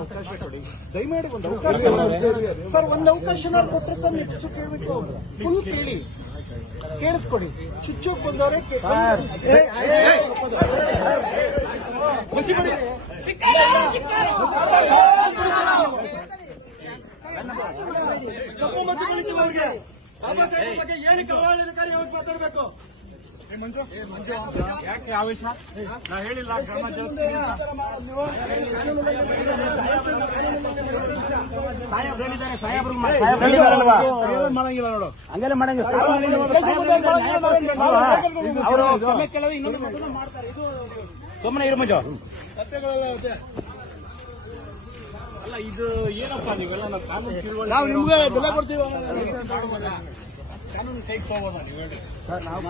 ಅವಕಾಶ ಕೊಡಿ, ದಯಮಾಡಿ ಒಂದು ಅವಕಾಶ ಸರ್. ಒಂದು ಅವಕಾಶ ಕೊಟ್ಟರೆ ನೆಕ್ಸ್ಟ್ ಕೇಳಬೇಕು. ಫುಲ್ ಕೇಳಿ, ಕೇಳಿಸ್ಕೊಡಿ. ಚುಚ್ಚೋಕ್ ಬಂದವರೇ ಕಪ್ಪು ಮಸಿ ಬೆಳಿತೀವವ್ರಿಗೆ ಬಾಬಾ ಸಾಹೇಬ್ ಬಗ್ಗೆ ಏನಕ್ಕೆ ಅವಹೇಳನಕಾರಿ ಅವ್ರಿಗೆ ಮಾತಾಡಬೇಕು? ಯಾಕೆ ಆವೇಶ? ನಾ ಹೇಳಿಲ್ಲ ಕ್ರಮ ಜರುಗಿಸ್ತೀನಿ ಅಂತ. ಸಾಹೇಬ್ರು ಮಾಡಂಗಿಲ್ಲ ನೋಡು, ಹಂಗೆಲ್ಲ ಮಾಡಂಗಿಲ್ಲ. ಅವರು ಕ್ಷಮೆ ಕೇಳೋದು ಇನ್ನೊಂದು ಮಾಡ್ತಾರೆ. ಇದು ಸುಮ್ಮನೆ ಇರು ಮಂಜು. ಅಲ್ಲ ಇದು ಏನಪ್ಪ ನೀವೆಲ್ಲ ನಾವು ಕಾನೂನು ತಿಳುವಳಿಕೆ ನಾವು ನಿಮ್ಗೆ ಬೆಲೆ ಕೊಡ್ತೀವಿ. ಕಾನೂನು ಕೈ ತಗೋಬೋದಾ ನೀವು ಹೇಳಿ ಸರ್? ನಾವು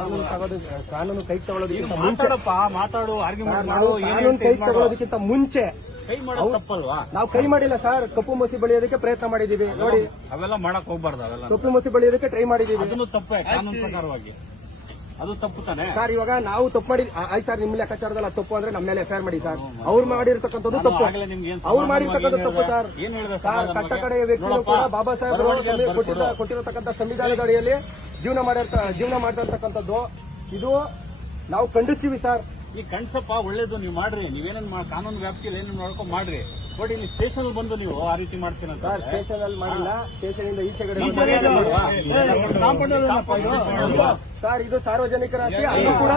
ಕಾನೂನು ಕೈ ತಗೊಳ್ಳೋದಕ್ಕಿಂತ ಮಾತಾಡಪ್ಪ, ಮಾತಾಡು, ಆರ್ಗ್ಯುಮೆಂಟ್ ಮಾಡು. ಕಾನೂನು ಕೈ ತಗೊಳ್ಳೋದಕ್ಕಿಂತ ಮುಂಚೆ ಕೈ ಮಾಡೋದು ತಪ್ಪಲ್ವಾ? ನಾವು ಕೈ ಮಾಡಿಲ್ಲ ಸರ್. ಕಪ್ಪು ಮಸಿ ಬಳಿಯೋದಕ್ಕೆ ಪ್ರಯತ್ನ ಮಾಡಿದೀವಿ ನೋಡಿ. ಅವೆಲ್ಲ ಮಾಡಕ್ ಹೋಗ್ಬಾರ್ದು. ಅವೆಲ್ಲ ಕಪ್ಪು ಮಸಿ ಬಳಿಯೋದಕ್ಕೆ ಟ್ರೈ ಮಾಡಿದೀವಿ. ಅದನ್ನು ತಪ್ಪೇ ಕಾನೂನು ಪ್ರಕಾರವಾಗಿ. ಅದು ತಪ್ಪು ತಾನೆ ಸರ್. ಇವಾಗ ನಾವು ತಪ್ಪು ಮಾಡಿ ಆಯ್ತು ಸರ್, ನಿಮ್ಮ ಲೆಕ್ಕಾಚಾರದಲ್ಲಿ ಅದು ತಪ್ಪು ಅಂದ್ರೆ ನಮ್ಮ ಮೇಲೆ ಎಫ್ಐಆರ್ ಮಾಡಿ ಸರ್. ಅವ್ರು ಮಾಡಿರ್ತಕ್ಕಂಥದ್ದು ತಪ್ಪು, ಅವ್ರು ಮಾಡಿರ್ತಕ್ಕಂಥ ತಪ್ಪು ಸರ್. ಸರ್, ಕಟ್ಟ ಕಡೆಯ ವ್ಯಕ್ತಿಗಳು ಕೂಡ ಬಾಬಾ ಸಾಹೇಬ್ ಕೊಟ್ಟಿರತಕ್ಕಂಥ ಸಂವಿಧಾನದ ಅಡಿಯಲ್ಲಿ ಜೀವನ ಮಾಡಿರ್ತಕ್ಕಂಥದ್ದು ಇದು ನಾವು ಖಂಡಿಸ್ತೀವಿ ಸರ್. ಈ ಕಣ್ಸಪ್ಪ ಒಳ್ಳೇದು, ನೀವು ಮಾಡ್ರಿ. ನೀವೇನೇನ್ ಕಾನೂನು ವ್ಯಾಪ್ತಿಯಲ್ಲಿ ಏನೇನು ನೋಡ್ಕೊಂಡು ಮಾಡ್ರಿ. ಬಟ್ ಇಲ್ಲಿ ಸ್ಟೇಷನ್ ಬಂದು ನೀವು ಆ ರೀತಿ ಮಾಡ್ತೀರ ಸರ್. ಸ್ಟೇಷನ್ ಅಲ್ಲಿ ಮಾಡಿಲ್ಲ, ಸ್ಟೇಷನ್ ಇಂದ ಈಚೆ ಕಡೆ ಸರ್. ಇದು ಸಾರ್ವಜನಿಕರ ಆಸ್ತಿ. ಅದು ಕೂಡ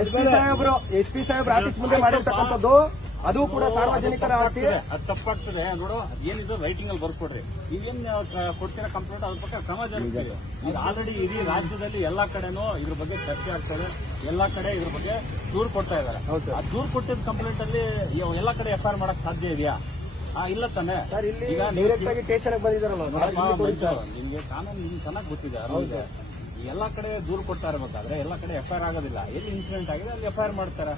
ಎಸ್ ಪಿ ಸಾಹೇಬ್ರ ಆಫೀಸ್ ಮುಂದೆ ಮಾಡಿರ್ತಕ್ಕಂಥದ್ದು. ಅದು ಕೂಡ ಸಾರ್ವಜನಿಕರ ಆಸ್ತಿ. ಅದು ತಪ್ಪಾಗ್ತದೆ ನೋಡು. ಏನಿದೆ ರೈಟಿಂಗ್ ಅಲ್ಲಿ ಬರ್ಕೊಡ್ರಿ. ನೀವೇನ್ ಕೊಡ್ತೀರಾ ಕಂಪ್ಲೇಂಟ್, ಅದ್ರ ಪಕ್ಕ ಕ್ರಮ ಜರುಗಿಸ್ತೀವಿ. ಈಗ ಆಲ್ರೆಡಿ ಇಡೀ ರಾಜ್ಯದಲ್ಲಿ ಎಲ್ಲಾ ಕಡೆನೂ ಇದ್ರ ಬಗ್ಗೆ ಚರ್ಚೆ ಆಗ್ತದೆ. ಎಲ್ಲಾ ಕಡೆ ಇದ್ರ ಬಗ್ಗೆ ದೂರು ಕೊಡ್ತಾ ಇದಾರೆ. ಆ ದೂರು ಕೊಟ್ಟಿದ್ದ ಕಂಪ್ಲೇಂಟ್ ಅಲ್ಲಿ ಎಲ್ಲಾ ಕಡೆ ಎಫ್ಐಆರ್ ಮಾಡಕ್ ಸಾಧ್ಯ ಇದೆಯಾ? ಇಲ್ಲ ತಾನೆ ಸರ್. ಇಲ್ಲಿ ಡೈರೆಕ್ಟ್ ಆಗಿ ಸ್ಟೇಷನ್ ಬಂದಿದ್ದಾರಲ್ಲ, ನಿಮ್ಗೆ ಕಾನೂನು ನಿಮ್ಗೆ ಚೆನ್ನಾಗಿ ಗೊತ್ತಿದೆ. ಎಲ್ಲಾ ಕಡೆ ದೂರು ಕೊಡ್ತಾ ಇರಬೇಕಾದ್ರೆ ಎಲ್ಲಾ ಕಡೆ ಎಫ್ಐಆರ್ ಆಗೋದಿಲ್ಲ. ಎಲ್ಲಿ ಇನ್ಸಿಡೆಂಟ್ ಆಗಿದೆ ಅಲ್ಲಿ ಎಫ್ಐಆರ್ ಮಾಡ್ತಾರೆ.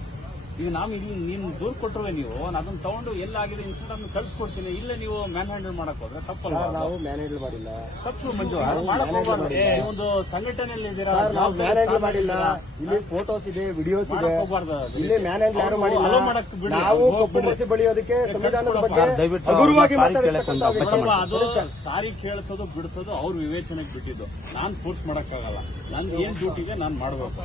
ಈಗ ನಾವು ಇಲ್ಲಿ ನೀನು ದೂರು ಕೊಟ್ಟರೆ ನೀವು ಅದನ್ನ ತಗೊಂಡು ಎಲ್ಲಾಗಿದೆ ಇನ್ಸಿಡೆಂಟ್ ಅನ್ನು ಕಳ್ಸಿಕೊಡ್ತೀನಿ. ಇಲ್ಲೇ ನೀವು ಮ್ಯಾನ್ ಹ್ಯಾಂಡಲ್ ಮಾಡಕ್ ಹೋದ್ರೆ ತಪ್ಪಲ್ಲ. ನಾವು ಮ್ಯಾನ್ ಹ್ಯಾಂಡಲ್ ಮಾಡಿಲ್ಲ. ತಪ್ಪು ಮಂಜು. ಒಂದು ಸಂಘಟನೆಯಲ್ಲಿ ಇದ್ದೀರಾ, ನಾವು ಮ್ಯಾನ್ ಹ್ಯಾಂಡಲ್ ಮಾಡಿಲ್ಲ. ಇಲ್ಲಿ ಫೋಟೋಸ್ ಇದೆ, ವಿಡಿಯೋಸ್ ಇದೆ. ಇಲ್ಲಿ ಮ್ಯಾನ್ ಹ್ಯಾಂಡಲ್ ಯಾರು ಮಾಡಿಲ್ಲ. ನಾವು ಕಪ್ಪು ಮಸಿ ಬಳಿಯೋದಕ್ಕೆ ಸಂವಿಧಾನದ ಬಗ್ಗೆ ಹಗುರವಾಗಿ ಅದು ಸಾರಿ ಕೇಳಿಸೋದು ಬಿಡಿಸೋದು ಅವ್ರ ವಿವೇಚನೆಗೆ ಬಿಟ್ಟಿದ್ದು. ನಾನ್ ಫೋರ್ಸ್ ಮಾಡಕ್ಕಾಗಲ್ಲ. ನನ್ ಏನ್ ಡ್ಯೂಟಿಗೆ ನಾನ್ ಮಾಡ್ಬೇಕು.